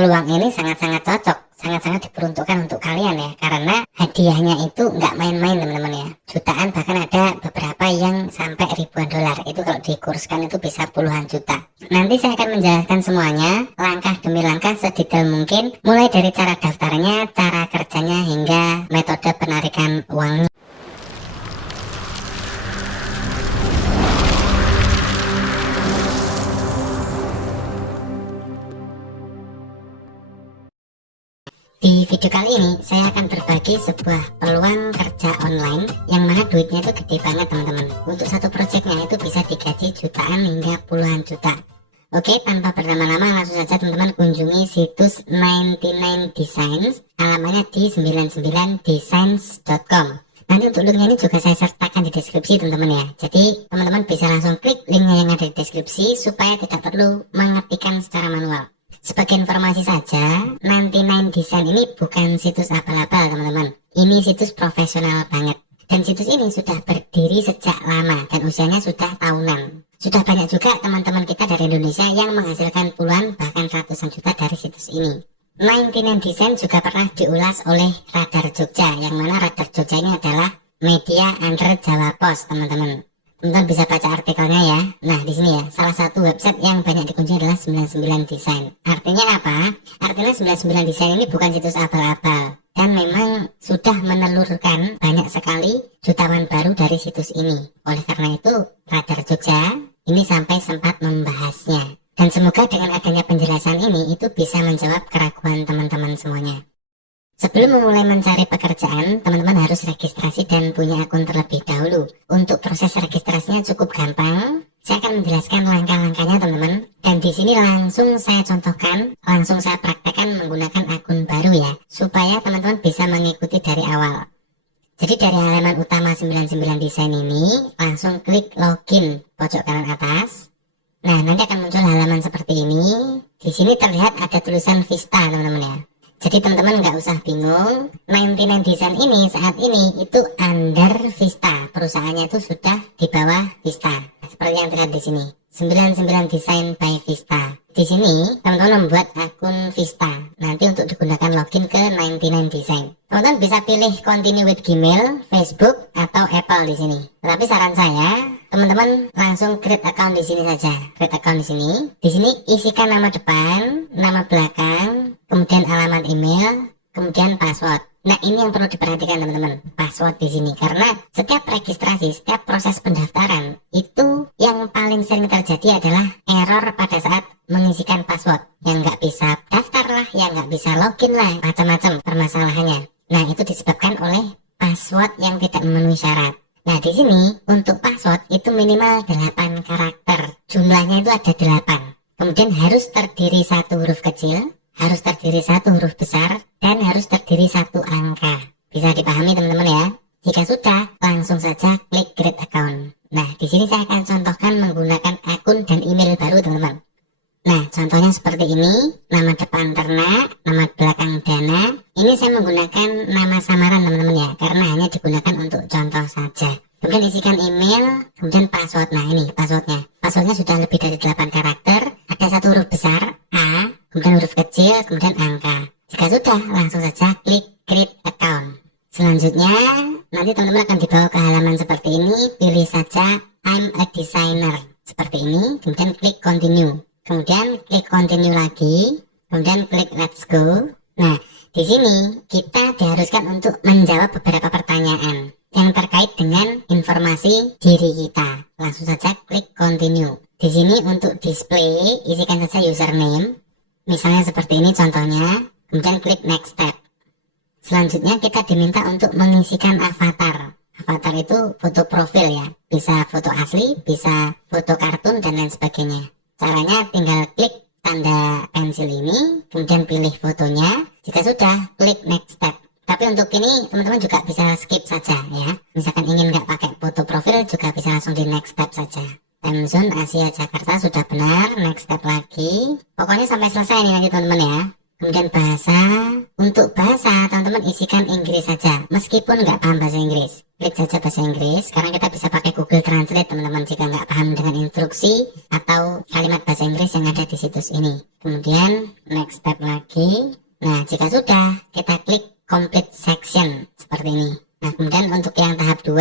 peluang ini sangat-sangat cocok, sangat-sangat diperuntukkan untuk kalian ya, karena hadiahnya itu nggak main-main teman-teman ya, jutaan, bahkan ada beberapa yang sampai ribuan dolar. Itu kalau dikurskan itu bisa puluhan juta. Nanti saya akan menjelaskan semuanya langkah demi langkah sedetail mungkin, mulai dari cara daftarnya, cara kerjanya, hingga metode penarikan uangnya. Di video kali ini saya akan berbagi sebuah peluang kerja online yang mana duitnya itu gede banget teman-teman. Untuk satu proyeknya itu bisa digaji jutaan hingga puluhan juta. Oke, tanpa berlama-lama langsung saja teman-teman kunjungi situs 99 Designs, alamatnya di 99designs.com. Nanti untuk linknya ini juga saya sertakan di deskripsi teman-teman ya. Jadi teman-teman bisa langsung klik linknya yang ada di deskripsi supaya tidak perlu mengetikkan secara manual. Sebagai informasi saja, 99 Design ini bukan situs abal-abal teman-teman. Ini situs profesional banget. Dan situs ini sudah berdiri sejak lama dan usianya sudah tahunan. Sudah banyak juga teman-teman kita dari Indonesia yang menghasilkan puluhan bahkan ratusan juta dari situs ini. 99 Design juga pernah diulas oleh Radar Jogja, yang mana Radar Jogja ini adalah media under Jawa Pos teman-teman. Teman-teman bisa baca artikelnya ya. Nah di sini ya, salah satu website yang banyak dikunjungi adalah 99 Design. Artinya apa? Artinya 99 Design ini bukan situs abal-abal dan memang sudah menelurkan banyak sekali jutawan baru dari situs ini. Oleh karena itu Radar Jogja ini sampai sempat membahasnya. Dan semoga dengan adanya penjelasan ini itu bisa menjawab keraguan teman-teman semuanya. Sebelum memulai mencari pekerjaan, teman-teman harus registrasi dan punya akun terlebih dahulu. Untuk proses registrasinya cukup gampang. Saya akan menjelaskan langkah-langkahnya teman-teman. Dan di sini langsung saya contohkan, langsung saya praktekkan menggunakan akun baru ya, supaya teman-teman bisa mengikuti dari awal. Jadi dari halaman utama 99 Design ini, langsung klik login pojok kanan atas. Nah, nanti akan muncul halaman seperti ini. Di sini terlihat ada tulisan Vista teman-teman ya. Jadi teman-teman nggak usah bingung, 99 Design ini saat ini itu under Vista, perusahaannya itu sudah di bawah Vista, seperti yang terlihat di sini, 99 Design by Vista. Di sini teman-teman membuat akun Vista, nanti untuk digunakan login ke 99 Design. Teman-teman bisa pilih continue with Gmail, Facebook, atau Apple di sini. Tetapi saran saya, teman-teman langsung create account di sini saja. Create account di sini. Di sini isikan nama depan, nama belakang, kemudian alamat email, kemudian password. Nah, ini yang perlu diperhatikan teman-teman, password di sini, karena setiap registrasi, setiap proses pendaftaran itu yang paling sering terjadi adalah error pada saat mengisikan password. Yang nggak bisa daftar lah, yang nggak bisa login lah, macam-macam permasalahannya. Nah, itu disebabkan oleh password yang tidak memenuhi syarat. Nah, di sini untuk password itu minimal 8 karakter. Jumlahnya itu ada 8. Kemudian harus terdiri satu huruf kecil, harus terdiri satu huruf besar, dan harus terdiri satu angka. Bisa dipahami teman-teman ya? Jika sudah, langsung saja klik create account. Nah, di sini saya akan contohkan menggunakan akun dan email baru teman-teman. Nah, contohnya seperti ini, nama depan ternak, nama belakang dana. Ini saya menggunakan nama samaran teman-teman ya, karena hanya digunakan untuk contoh saja. Kemudian isikan email, kemudian password. Nah, ini passwordnya. Passwordnya sudah lebih dari 8 karakter, ada satu huruf besar, A, kemudian huruf kecil, kemudian angka. Jika sudah, langsung saja klik create account. Selanjutnya, nanti teman-teman akan dibawa ke halaman seperti ini, pilih saja I'm a designer. Seperti ini, kemudian klik continue. Kemudian klik continue lagi, kemudian klik let's go. Nah, di sini kita diharuskan untuk menjawab beberapa pertanyaan yang terkait dengan informasi diri kita. Langsung saja klik continue. Di sini untuk display, isikan saja username. Misalnya seperti ini contohnya, kemudian klik next step. Selanjutnya kita diminta untuk mengisikan avatar. Avatar itu foto profil ya, bisa foto asli, bisa foto kartun, dan lain sebagainya. Caranya tinggal klik tanda pensil ini, kemudian pilih fotonya. Jika sudah, klik next step. Tapi untuk ini teman-teman juga bisa skip saja ya. Misalkan ingin nggak pakai foto profil juga bisa langsung di next step saja. Time zone Asia Jakarta sudah benar, next step lagi. Pokoknya sampai selesai nih nanti teman-teman ya. Kemudian bahasa, untuk bahasa teman-teman isikan Inggris saja, meskipun nggak paham bahasa Inggris. Klik saja bahasa Inggris, sekarang kita bisa pakai Google Translate teman-teman jika nggak paham dengan instruksi atau kalimat bahasa Inggris yang ada di situs ini. Kemudian next step lagi. Nah, jika sudah, kita klik complete section seperti ini. Nah, kemudian untuk yang tahap 2,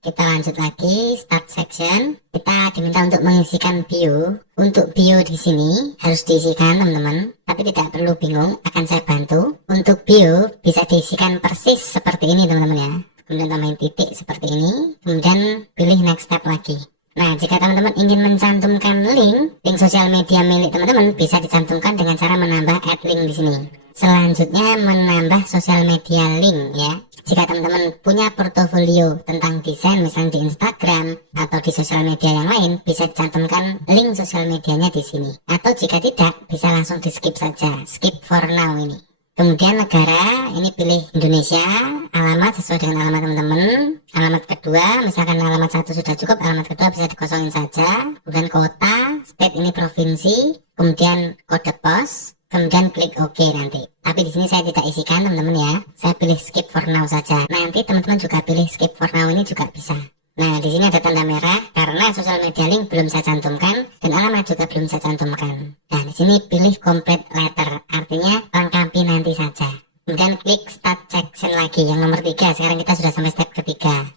kita lanjut lagi start section. Kita diminta untuk mengisikan bio. Untuk bio di sini harus diisikan teman-teman, tapi tidak perlu bingung, akan saya bantu. Untuk bio bisa diisikan persis seperti ini teman-teman ya. Kemudian tambahin titik seperti ini, kemudian pilih next step lagi. Nah, jika teman-teman ingin mencantumkan link sosial media milik teman-teman, bisa dicantumkan dengan cara menambah add link di sini. Selanjutnya menambah sosial media link ya. Jika teman-teman punya portofolio tentang desain misalnya di Instagram atau di sosial media yang lain, bisa dicantumkan link sosial medianya di sini. Atau jika tidak, bisa langsung di skip saja, skip for now ini. Kemudian negara, ini pilih Indonesia, alamat sesuai dengan alamat teman-teman. Alamat kedua, misalkan alamat 1 sudah cukup, alamat kedua bisa dikosongin saja. Kemudian kota, state ini provinsi, kemudian kode pos, kemudian klik OK nanti. Tapi di sini saya tidak isikan teman-teman ya. Saya pilih skip for now saja. Nanti teman-teman juga pilih skip for now ini juga bisa. Nah, di sini ada tanda merah karena sosial media link belum saya cantumkan dan alamat juga belum saya cantumkan. Nah, di sini pilih complete letter, artinya lengkapi nanti saja. Kemudian klik start section lagi yang nomor 3. Sekarang kita sudah sampai step ketiga.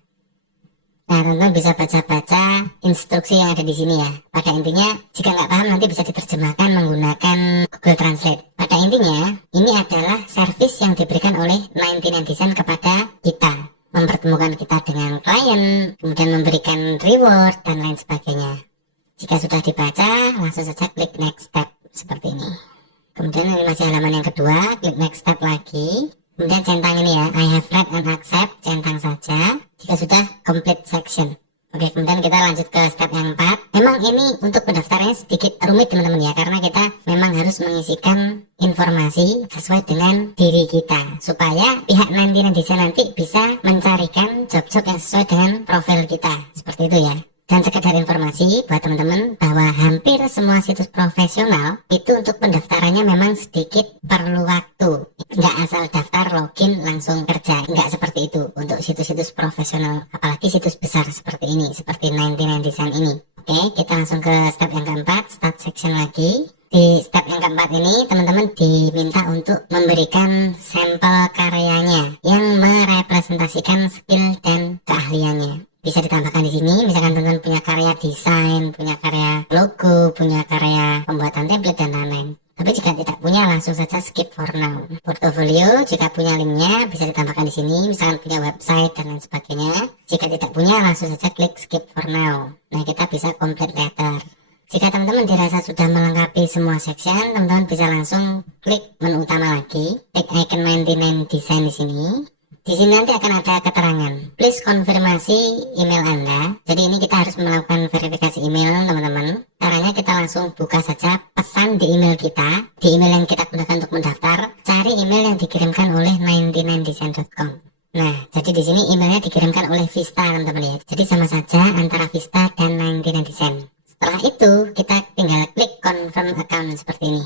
Nah, teman-teman bisa baca-baca instruksi yang ada di sini ya. Pada intinya, jika nggak paham nanti bisa diterjemahkan menggunakan Google Translate. Pada intinya, ini adalah service yang diberikan oleh 99 Design kepada kita. Mempertemukan kita dengan klien, kemudian memberikan reward, dan lain sebagainya. Jika sudah dibaca, langsung saja klik next step, seperti ini. Kemudian ini masih halaman yang kedua, klik next step lagi. Kemudian centang ini ya, I have read and accept, centang saja. Jika sudah, complete section. Oke, kemudian kita lanjut ke step yang 4. Memang ini untuk pendaftarannya sedikit rumit teman-teman ya, karena kita memang harus mengisikan informasi sesuai dengan diri kita, supaya pihak 99 Design nanti bisa mencarikan job-job yang sesuai dengan profil kita, seperti itu ya. Dan sekedar informasi buat teman-teman bahwa hampir semua situs profesional itu untuk pendaftarannya memang sedikit perlu waktu. Nggak asal daftar login langsung kerja, nggak seperti itu untuk situs-situs profesional, apalagi situs besar seperti ini, seperti 99 Design ini. Oke, kita langsung ke step yang keempat, start section lagi. Di step yang keempat ini teman-teman diminta untuk memberikan sampel karyanya yang merepresentasikan skill dan keahliannya. Bisa ditambahkan di sini, misalkan teman-teman punya karya desain, punya karya logo, punya karya pembuatan template dan lain-lain. Tapi jika tidak punya, langsung saja skip for now. Portofolio, jika punya linknya bisa ditambahkan di sini, misalkan punya website dan lain sebagainya. Jika tidak punya, langsung saja klik skip for now. Nah, kita bisa complete letter. Jika teman-teman dirasa sudah melengkapi semua section, teman-teman bisa langsung klik menu utama lagi, klik icon 99 Design di sini. Di sini nanti akan ada keterangan, please konfirmasi email Anda. Jadi ini kita harus melakukan verifikasi email teman-teman. Caranya kita langsung buka saja pesan di email kita, di email yang kita gunakan untuk mendaftar. Cari email yang dikirimkan oleh 99design.com. Nah, jadi di sini emailnya dikirimkan oleh Vista teman-teman ya. Jadi sama saja antara Vista dan 99 Design. Setelah itu kita tinggal klik confirm account seperti ini.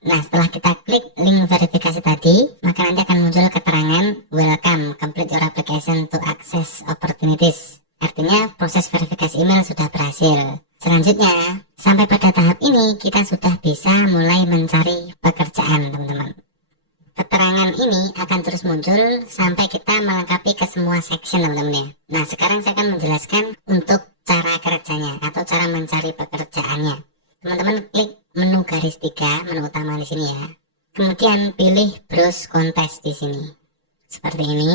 Nah, setelah kita klik link verifikasi tadi, maka nanti akan muncul keterangan welcome, complete your application to access opportunities. Artinya proses verifikasi email sudah berhasil. Selanjutnya, sampai pada tahap ini kita sudah bisa mulai mencari pekerjaan teman-teman. Keterangan ini akan terus muncul sampai kita melengkapi ke semua section teman-teman ya. Nah, sekarang saya akan menjelaskan untuk cara kerjanya atau cara mencari pekerjaannya. Teman-teman klik menu garis 3, menu utama di sini ya. Kemudian pilih browse kontes di sini. Seperti ini.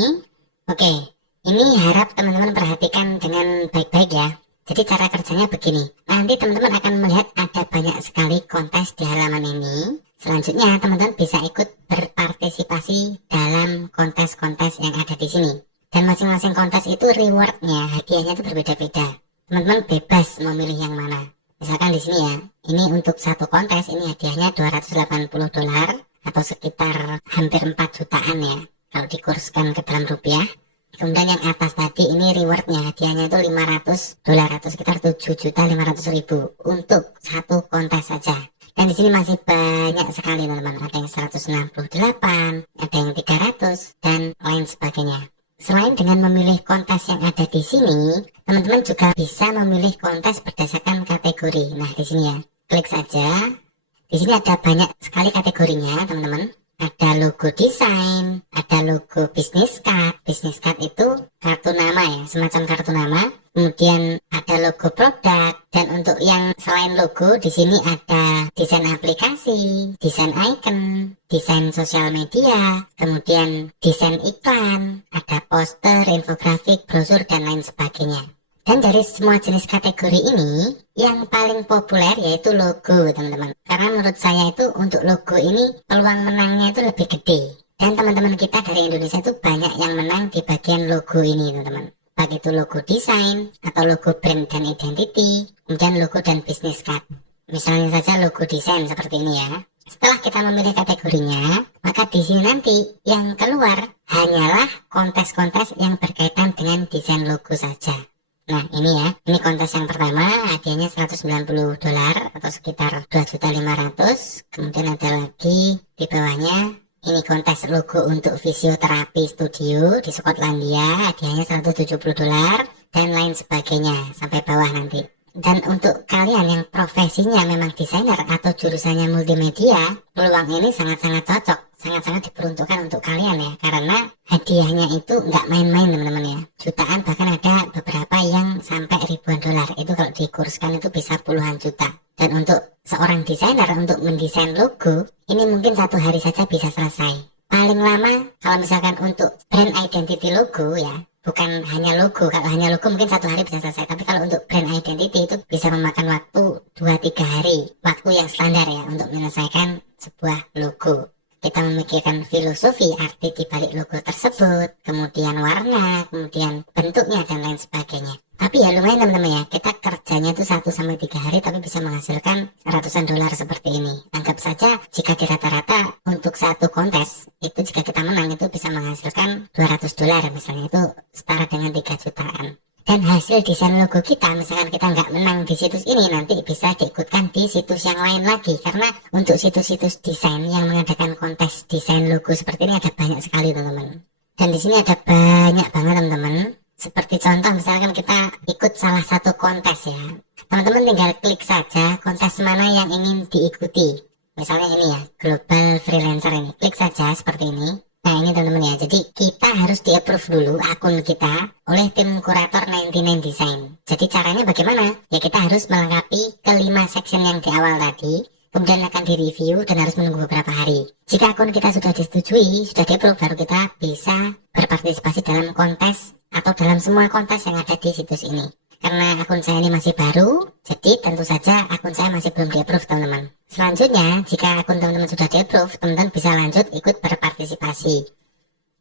Oke, ini harap teman-teman perhatikan dengan baik-baik ya. Jadi cara kerjanya begini. Nanti teman-teman akan melihat ada banyak sekali kontes di halaman ini. Selanjutnya teman-teman bisa ikut berpartisipasi dalam kontes-kontes yang ada di sini. Dan masing-masing kontes itu rewardnya, hadiahnya itu berbeda-beda. Teman-teman bebas memilih yang mana. Misalkan di sini ya, ini untuk satu kontes ini hadiahnya $280 atau sekitar hampir 4 jutaan ya kalau dikurskan ke dalam rupiah. Kemudian yang atas tadi ini rewardnya hadiahnya itu $500 atau sekitar 7.500.000 untuk satu kontes saja. Dan di sini masih banyak sekali teman-teman, ada yang 168, ada yang 300 dan lain sebagainya. Selain dengan memilih kontes yang ada di sini, teman-teman juga bisa memilih kontes berdasarkan kategori. Nah, di sini ya, klik saja. Di sini ada banyak sekali kategorinya, teman-teman. Ada logo desain, ada logo bisnis card. Bisnis card itu kartu nama ya, semacam kartu nama. Kemudian ada logo produk, dan untuk yang selain logo di sini ada desain aplikasi, desain icon, desain sosial media, kemudian desain iklan, ada poster, infografik, brosur dan lain sebagainya. Dan dari semua jenis kategori ini, yang paling populer yaitu logo, teman-teman. Karena menurut saya itu untuk logo ini peluang menangnya itu lebih gede. Dan teman-teman kita dari Indonesia itu banyak yang menang di bagian logo ini, teman-teman. Baik itu logo desain, atau logo brand dan identity, kemudian logo dan business card. Misalnya saja logo desain seperti ini ya. Setelah kita memilih kategorinya, maka di sini nanti yang keluar hanyalah kontes-kontes yang berkaitan dengan desain logo saja. Nah ini ya, ini kontes yang pertama, hadiahnya $190 atau sekitar 2.500.000. Kemudian ada lagi di bawahnya, ini kontes logo untuk fisioterapi studio di Skotlandia, hadiahnya $170 dan lain sebagainya sampai bawah nanti. Dan untuk kalian yang profesinya memang desainer atau jurusannya multimedia, peluang ini sangat-sangat cocok, sangat-sangat diperuntukkan untuk kalian ya, karena hadiahnya itu nggak main-main teman-teman ya, jutaan, bahkan ada beberapa yang sampai ribuan dolar. Itu kalau dikurskan itu bisa puluhan juta. Dan untuk seorang desainer untuk mendesain logo, ini mungkin 1 hari saja bisa selesai. Paling lama kalau misalkan untuk brand identity logo ya, bukan hanya logo, kalau hanya logo mungkin 1 hari bisa selesai, tapi kalau untuk brand identity itu bisa memakan waktu 2-3 hari, waktu yang standar ya untuk menyelesaikan sebuah logo. Kita memikirkan filosofi, arti di balik logo tersebut, kemudian warna, kemudian bentuknya dan lain sebagainya. Tapi ya lumayan teman-teman ya, kita kerjanya itu 1-3 hari tapi bisa menghasilkan ratusan dolar seperti ini. Anggap saja jika di rata-rata untuk satu kontes, itu jika kita menang itu bisa menghasilkan $200 misalnya, itu setara dengan 3 jutaan. Dan hasil desain logo kita, misalkan kita nggak menang di situs ini, nanti bisa diikutkan di situs yang lain lagi. Karena untuk situs-situs desain yang mengadakan kontes desain logo seperti ini ada banyak sekali teman-teman. Dan di sini ada banyak banget teman-teman. Seperti contoh misalkan kita ikut salah satu kontes ya, teman-teman tinggal klik saja kontes mana yang ingin diikuti. Misalnya ini ya, Global Freelancer ini, klik saja seperti ini. Nah ini teman-teman ya, jadi kita harus di-approve dulu akun kita oleh tim kurator 99 Design. Jadi caranya bagaimana? Ya kita harus melengkapi ke-5 section yang di awal tadi, kemudian akan direview dan harus menunggu beberapa hari. Jika akun kita sudah disetujui, sudah di-approve, baru kita bisa berpartisipasi dalam kontes atau dalam semua kontes yang ada di situs ini. Karena akun saya ini masih baru, jadi tentu saja akun saya masih belum di-approve teman-teman. Selanjutnya, jika akun teman-teman sudah di-approve, teman-teman bisa lanjut ikut berpartisipasi.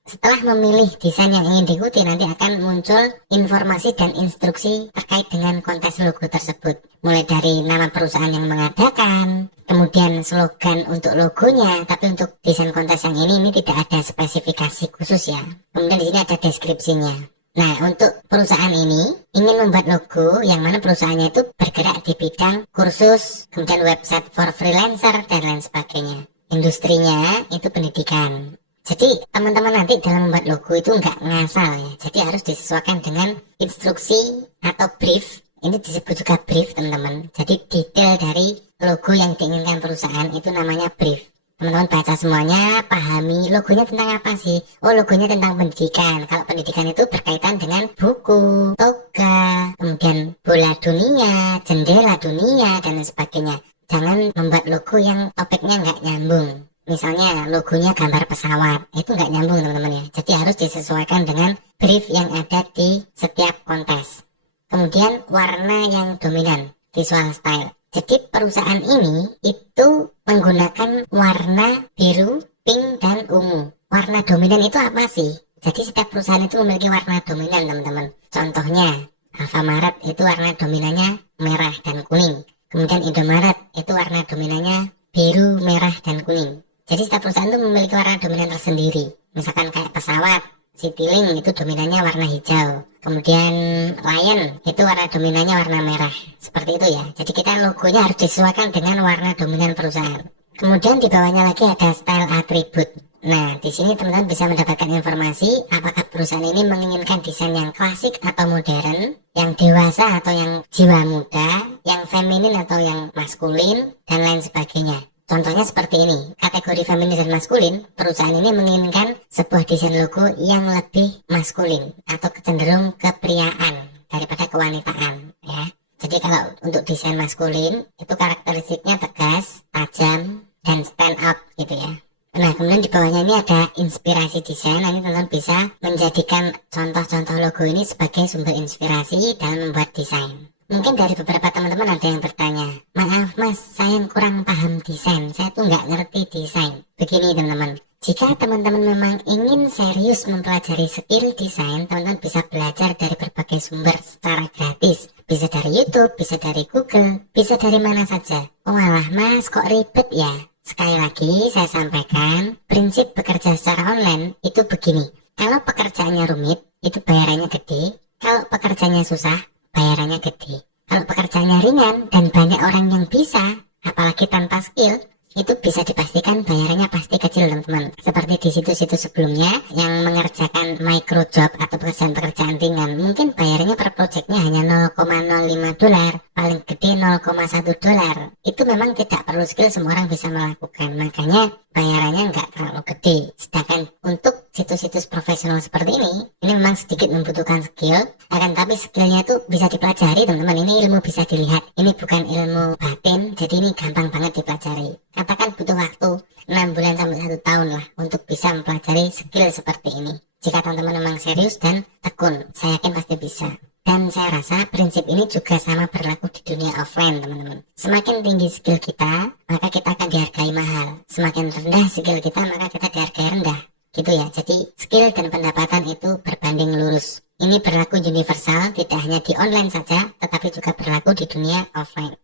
Setelah memilih desain yang ingin diikuti, nanti akan muncul informasi dan instruksi terkait dengan kontes logo tersebut. Mulai dari nama perusahaan yang mengadakan, kemudian slogan untuk logonya, tapi untuk desain kontes yang ini tidak ada spesifikasi khusus ya. Kemudian di sini ada deskripsinya. Nah, untuk perusahaan ini ingin membuat logo yang mana perusahaannya itu bergerak di bidang kursus, kemudian website for freelancer, dan lain sebagainya. Industrinya itu pendidikan. Jadi, teman-teman nanti dalam membuat logo itu nggak ngasal ya. Jadi harus disesuaikan dengan instruksi atau brief. Ini disebut juga brief, teman-teman. Jadi detail dari logo yang diinginkan perusahaan itu namanya brief. Teman-teman baca semuanya, pahami logonya tentang apa sih. Oh, logonya tentang pendidikan. Kalau pendidikan itu berkaitan dengan buku, toga, kemudian bola dunia, jendela dunia, dan sebagainya. Jangan membuat logo yang topiknya nggak nyambung. Misalnya logonya gambar pesawat, itu nggak nyambung teman-teman ya. Jadi harus disesuaikan dengan brief yang ada di setiap kontes. Kemudian warna yang dominan, visual style. Jadi perusahaan ini itu menggunakan warna biru, pink, dan ungu. Warna dominan itu apa sih? Jadi setiap perusahaan itu memiliki warna dominan teman-teman. Contohnya, Alfamaret itu warna dominannya merah dan kuning. Kemudian Indomaret itu warna dominannya biru, merah, dan kuning. Jadi setiap perusahaan itu memiliki warna dominan tersendiri. Misalkan kayak pesawat, Citylink itu dominannya warna hijau. Kemudian Lion itu warna dominannya warna merah. Seperti itu ya. Jadi kita logonya harus disesuaikan dengan warna dominan perusahaan. Kemudian di bawahnya lagi ada style attribute. Nah, di sini teman-teman bisa mendapatkan informasi apakah perusahaan ini menginginkan desain yang klasik atau modern, yang dewasa atau yang jiwa muda, yang feminin atau yang maskulin, dan lain sebagainya. Contohnya seperti ini, kategori feminin dan maskulin, perusahaan ini menginginkan sebuah desain logo yang lebih maskulin atau cenderung kepriaan daripada kewanitaan, ya. Jadi kalau untuk desain maskulin, itu karakteristiknya tegas, tajam, dan stand out gitu ya. Nah, kemudian di bawahnya ini ada inspirasi desain. Nah, ini teman-teman bisa menjadikan contoh-contoh logo ini sebagai sumber inspirasi dalam membuat desain. Mungkin dari beberapa teman-teman ada yang bertanya, maaf mas, saya yang kurang paham desain, saya tuh nggak ngerti desain. Begini teman-teman, jika teman-teman memang ingin serius mempelajari skill desain, teman-teman bisa belajar dari berbagai sumber secara gratis. Bisa dari YouTube, bisa dari Google, bisa dari mana saja. Oh alah mas, kok ribet ya? Sekali lagi saya sampaikan, prinsip bekerja secara online itu begini. Kalau pekerjaannya rumit, itu bayarannya gede. Kalau pekerjaannya susah, bayarannya gede. Kalau pekerjaannya ringan dan banyak orang yang bisa, apalagi tanpa skill, itu bisa dipastikan bayarannya pasti kecil teman-teman. Seperti di situs-situs sebelumnya yang mengerjakan micro job atau pekerjaan-pekerjaan ringan, mungkin bayarannya per projectnya hanya $0,05, paling gede $0,1. Itu memang tidak perlu skill, semua orang bisa melakukan, makanya bayarannya nggak terlalu gede. Sedangkan untuk situs-situs profesional seperti ini memang sedikit membutuhkan skill, akan tapi skillnya itu bisa dipelajari teman-teman. Ini ilmu bisa dilihat, ini bukan ilmu batin, jadi ini gampang banget dipelajari. Katakan butuh waktu 6 bulan sampai 1 tahun lah untuk bisa mempelajari skill seperti ini. Jika teman-teman memang serius dan tekun, saya yakin pasti bisa. Dan saya rasa prinsip ini juga sama berlaku di dunia offline teman-teman. Semakin tinggi skill kita, maka kita akan dihargai mahal. Semakin rendah skill kita, maka kita dihargai rendah. Gitu ya, jadi skill dan pendapatan itu berbanding lurus. Ini berlaku universal, tidak hanya di online saja, tetapi juga berlaku di dunia offline.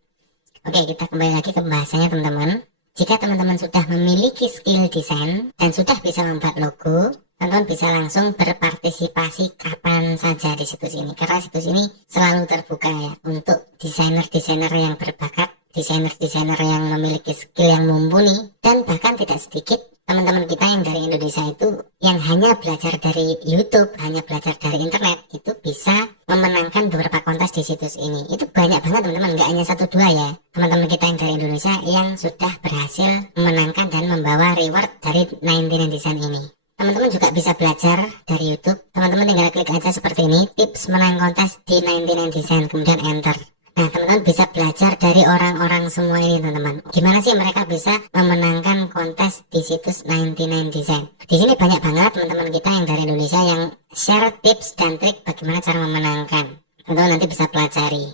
Oke, kita kembali lagi ke pembahasannya teman-teman. Jika teman-teman sudah memiliki skill desain dan sudah bisa membuat logo, teman-teman bisa langsung berpartisipasi kapan saja di situs ini. Karena situs ini selalu terbuka ya untuk desainer-desainer yang berbakat, desainer-desainer yang memiliki skill yang mumpuni, dan bahkan tidak sedikit teman-teman kita yang dari Indonesia itu yang hanya belajar dari YouTube, hanya belajar dari internet, itu bisa memenangkan beberapa kontes di situs ini. Itu banyak banget teman-teman, nggak hanya 1-2 ya. Teman-teman kita yang dari Indonesia yang sudah berhasil memenangkan dan membawa reward dari 99 Design ini. Teman-teman juga bisa belajar dari YouTube. Teman-teman tinggal klik aja seperti ini, tips menang kontes di 99 Design, kemudian enter. Nah, teman-teman bisa belajar dari orang-orang semua ini, teman-teman. Gimana sih mereka bisa memenangkan kontes di situs 99 Design. Di sini banyak banget teman-teman kita yang dari Indonesia yang share tips dan trik bagaimana cara memenangkan. Teman-teman nanti bisa pelajari.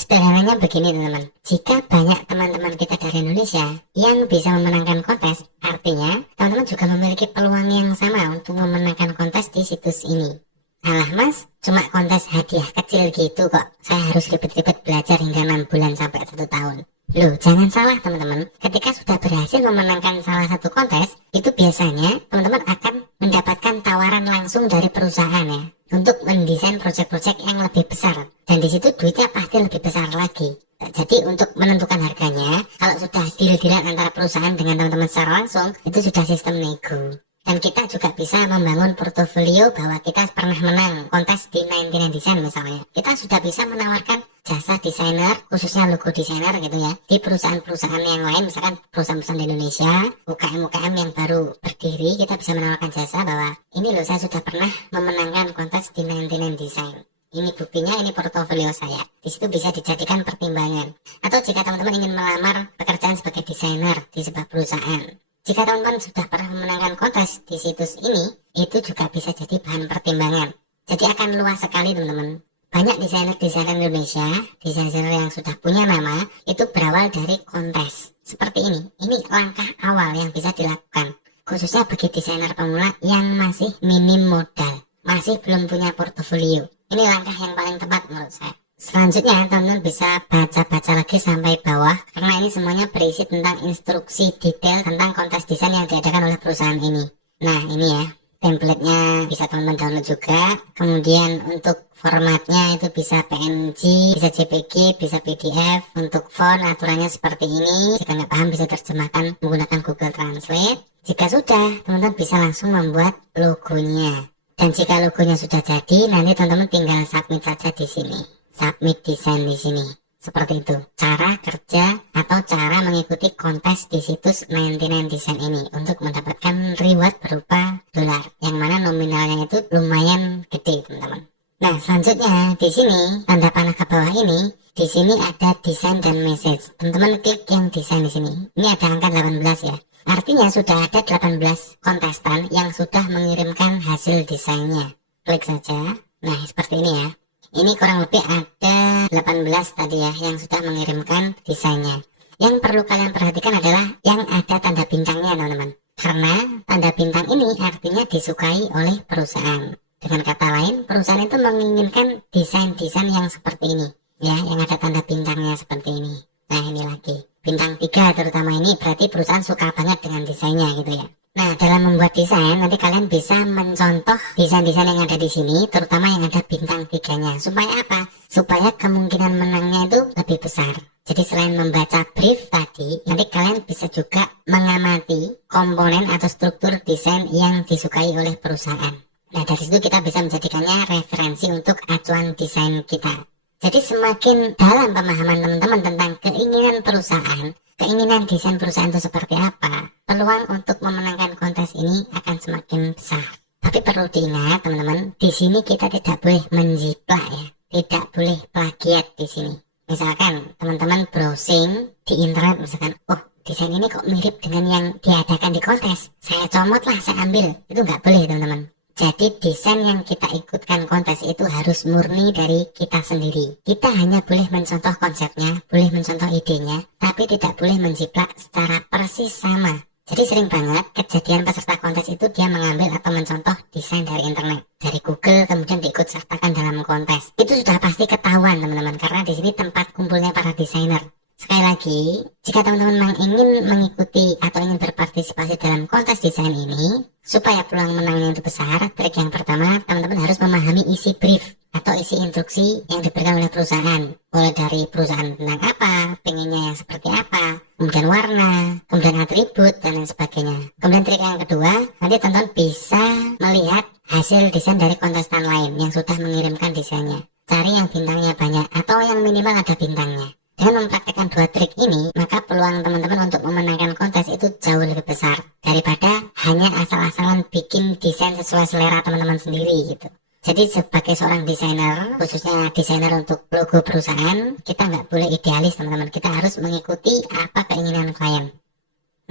Sederhananya begini, teman-teman. Jika banyak teman-teman kita dari Indonesia yang bisa memenangkan kontes, artinya teman-teman juga memiliki peluang yang sama untuk memenangkan kontes di situs ini. Alah mas, cuma kontes hadiah kecil gitu kok. Saya harus ribet-ribet belajar hingga 6 bulan sampai 1 tahun. Loh, jangan salah teman-teman. Ketika sudah berhasil memenangkan salah satu kontes, itu biasanya teman-teman akan mendapatkan tawaran langsung dari perusahaan ya, untuk mendesain proyek-proyek yang lebih besar. Dan di situ duitnya pasti lebih besar lagi. Jadi untuk menentukan harganya, kalau sudah deal-dealan antara perusahaan dengan teman-teman secara langsung, itu sudah sistem nego. Dan kita juga bisa membangun portofolio bahwa kita pernah menang kontes di 99 Design misalnya. Kita sudah bisa menawarkan jasa desainer, khususnya logo desainer gitu ya, di perusahaan-perusahaan yang lain, misalkan perusahaan-perusahaan di Indonesia, UKM-UKM yang baru berdiri, kita bisa menawarkan jasa bahwa ini loh, saya sudah pernah memenangkan kontes di 99 Design. Ini buktinya, ini portofolio saya. Di situ bisa dijadikan pertimbangan. Atau jika teman-teman ingin melamar pekerjaan sebagai desainer di sebuah perusahaan, jika teman-teman sudah pernah memenangkan kontes di situs ini, itu juga bisa jadi bahan pertimbangan. Jadi akan luas sekali teman-teman. Banyak desainer-desainer Indonesia, desainer yang sudah punya nama, itu berawal dari kontes. Seperti ini. Ini langkah awal yang bisa dilakukan. Khususnya bagi desainer pemula yang masih minim modal, masih belum punya portofolio. Ini langkah yang paling tepat menurut saya. Selanjutnya teman-teman bisa baca-baca lagi sampai bawah, karena ini semuanya berisi tentang instruksi detail tentang kontes desain yang diadakan oleh perusahaan ini. Nah ini ya, Template-nya bisa teman-teman download juga. Kemudian untuk formatnya itu bisa PNG, bisa JPG, bisa PDF. Untuk font aturannya seperti ini. Jika nggak paham bisa terjemahkan menggunakan Google Translate. Jika sudah, teman-teman bisa langsung membuat logonya. Dan jika logonya sudah jadi, nanti teman-teman tinggal submit saja di sini. Submit desain di sini. Seperti itu cara kerja atau cara mengikuti kontes di situs 99 Design ini untuk mendapatkan reward berupa dolar, yang mana nominalnya itu lumayan gede, teman-teman. Nah, selanjutnya di sini tanda panah ke bawah ini, di sini ada desain dan message. Teman-teman klik yang desain di sini. Ini ada angka 18 ya. Artinya sudah ada 18 kontestan yang sudah mengirimkan hasil desainnya. Klik saja. Nah, seperti ini ya. Ini kurang lebih ada 18 tadi ya yang sudah mengirimkan desainnya. Yang perlu kalian perhatikan adalah yang ada tanda bintangnya, teman-teman. Karena tanda bintang ini artinya disukai oleh perusahaan. Dengan kata lain, perusahaan itu menginginkan desain-desain yang seperti ini. Ya, yang ada tanda bintangnya seperti ini. Nah, ini lagi. Bintang 3 terutama ini berarti perusahaan suka banget dengan desainnya gitu ya. Nah, dalam membuat desain, nanti kalian bisa mencontoh desain-desain yang ada di sini, terutama yang ada bintang 3-nya. Supaya apa? Supaya kemungkinan menangnya itu lebih besar. Jadi selain membaca brief tadi, nanti kalian bisa juga mengamati komponen atau struktur desain yang disukai oleh perusahaan. Nah, dari situ kita bisa menjadikannya referensi untuk acuan desain kita. Jadi semakin dalam pemahaman teman-teman tentang keinginan perusahaan, keinginan desain perusahaan itu seperti apa, peluang untuk memenangkan kontes ini akan semakin besar. Tapi perlu diingat teman-teman, di sini kita tidak boleh menjiplak ya, tidak boleh plagiat di sini. Misalkan teman-teman browsing di internet, misalkan, oh desain ini kok mirip dengan yang diadakan di kontes, saya comot lah, saya ambil. Itu nggak boleh teman-teman. Jadi desain yang kita ikutkan kontes itu harus murni dari kita sendiri. Kita hanya boleh mencontoh konsepnya, boleh mencontoh idenya, tapi tidak boleh menjiplak secara persis sama. Jadi sering banget kejadian peserta kontes itu dia mengambil atau mencontoh desain dari internet, dari Google, kemudian diikut sertakan dalam kontes. Itu sudah pasti ketahuan teman-teman, karena di sini tempat kumpulnya para desainer. Sekali lagi, jika teman-teman ingin mengikuti atau ingin berpartisipasi dalam kontes desain ini, supaya peluang menangnya itu besar, trik yang pertama, teman-teman harus memahami isi brief atau isi instruksi yang diberikan oleh perusahaan. Mulai dari perusahaan tentang apa, pengennya yang seperti apa, kemudian warna, kemudian atribut, dan lain sebagainya. Kemudian trik yang kedua, nanti teman-teman bisa melihat hasil desain dari kontestan lain yang sudah mengirimkan desainnya. Cari yang bintangnya banyak atau yang minimal ada bintangnya. Dengan mempraktikkan dua trik ini, maka peluang teman-teman untuk memenangkan kontes itu jauh lebih besar daripada hanya asal-asalan bikin desain sesuai selera teman-teman sendiri gitu. Jadi sebagai seorang desainer, khususnya desainer untuk logo perusahaan, kita nggak boleh idealis teman-teman. Kita harus mengikuti apa keinginan klien.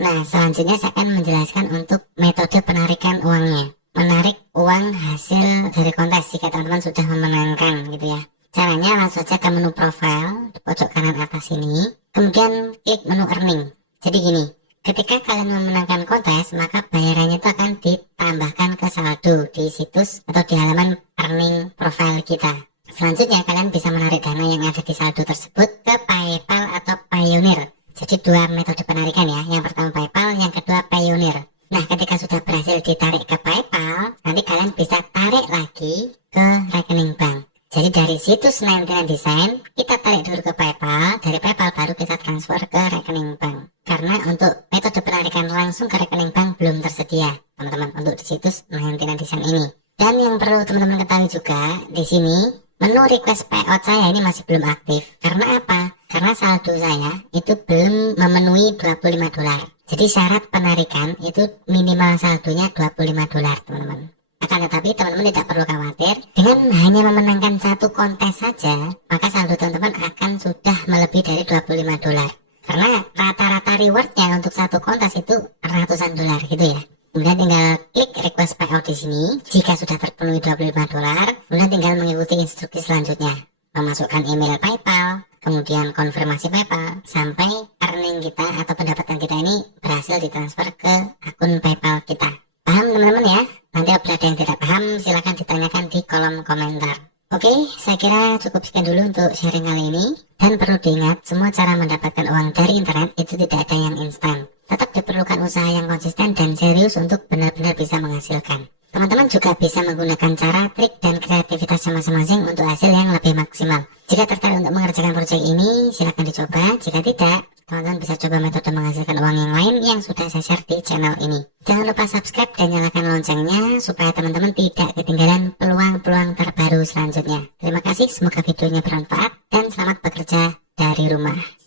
Nah, selanjutnya saya akan menjelaskan untuk metode penarikan uangnya. Menarik uang hasil dari kontes jika teman-teman sudah memenangkan gitu ya. Caranya langsung saja ke menu profile di pojok kanan atas ini, kemudian klik menu earning. Jadi gini, ketika kalian memenangkan kontes, maka bayarannya itu akan ditambahkan ke saldo di situs atau di halaman earning profile kita. Selanjutnya kalian bisa menarik dana yang ada di saldo tersebut ke PayPal atau Payoneer. Jadi dua metode penarikan ya, yang pertama PayPal, yang kedua Payoneer. Nah, ketika sudah berhasil ditarik ke PayPal, nanti kalian bisa tarik lagi ke rekening bank. Jadi dari situs 99 Design, kita tarik dulu ke PayPal, dari PayPal baru kita transfer ke rekening bank. Karena untuk metode penarikan langsung ke rekening bank belum tersedia, teman-teman, untuk di situs 99 Design ini. Dan yang perlu teman-teman ketahui juga, di sini, menu request payout saya ini masih belum aktif. Karena apa? Karena saldo saya itu belum memenuhi 25 dolar. Jadi syarat penarikan itu minimal saldonya 25 dolar, teman-teman. Akan tetapi teman-teman tidak perlu khawatir, dengan hanya memenangkan satu kontes saja, maka saldo teman-teman akan sudah melebihi dari 25 dolar. Karena rata-rata rewardnya untuk satu kontes itu ratusan dolar gitu ya. Kemudian tinggal klik request payout di sini. Jika sudah terpenuhi 25 dolar, kemudian tinggal mengikuti instruksi selanjutnya. Memasukkan email PayPal, kemudian konfirmasi PayPal, sampai earning kita atau pendapatan kita ini berhasil ditransfer ke akun PayPal kita. Paham teman-teman ya? Nanti apabila ada yang tidak paham, silahkan ditanyakan di kolom komentar. Oke, saya kira cukup sekian dulu untuk sharing kali ini. Dan perlu diingat, semua cara mendapatkan uang dari internet itu tidak ada yang instan. Tetap diperlukan usaha yang konsisten dan serius untuk benar-benar bisa menghasilkan. Teman-teman juga bisa menggunakan cara, trik, dan kreativitas masing-masing untuk hasil yang lebih maksimal. Jika tertarik untuk mengerjakan proyek ini, silahkan dicoba. Jika tidak, teman-teman bisa coba metode menghasilkan uang yang lain yang sudah saya share di channel ini. Jangan lupa subscribe dan nyalakan loncengnya supaya teman-teman tidak ketinggalan peluang-peluang terbaru selanjutnya. Terima kasih, semoga videonya bermanfaat dan selamat bekerja dari rumah.